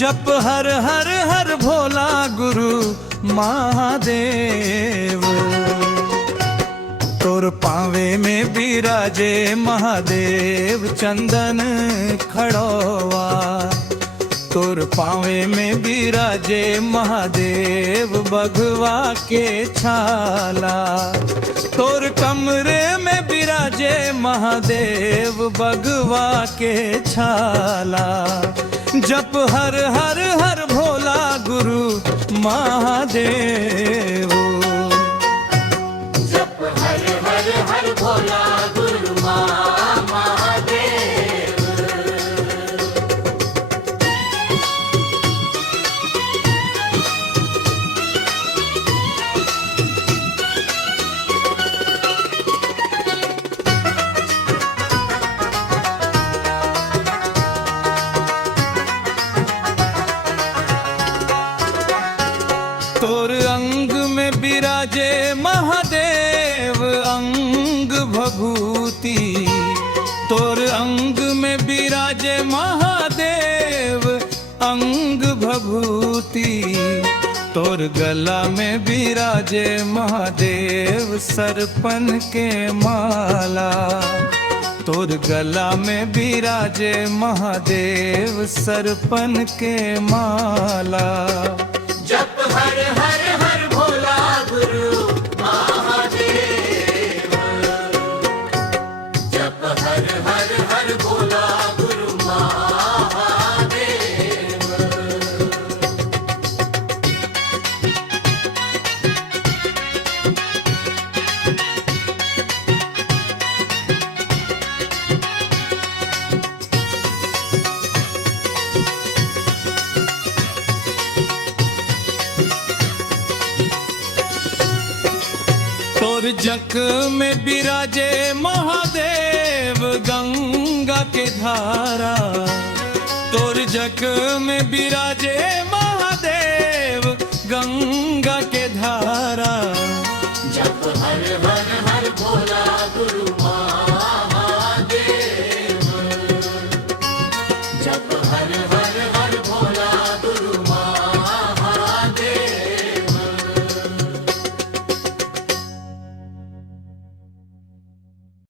जप हर हर हर भोला गुरु महादेव। तोर पावे में बिराजे महादेव चंदन खड़ोवा। तोर पावे में बिराजे महादेव बघवा के छाला। तोर कमरे में बिराजे महादेव बघवा के छाला। जप हर हर हर भोला गुरु महादेव। जप हर हर हर भोला गुरु महादेव। तोर अंग में बिराजे महादेव अंग भभूति। तोर अंग में बिराजे महादेव अंग भभूति। तोर गला में बिराजे महादेव सरपन के माला। तोर गला में बिराजे महादेव सरपन के माला। जप हर हर हर भोला गुरु महादेव। जप हर हर हर भोला गुरु महादेव। तोर जक में बिराजे महादेव गंगा के धारा। तोर जक में बिराजे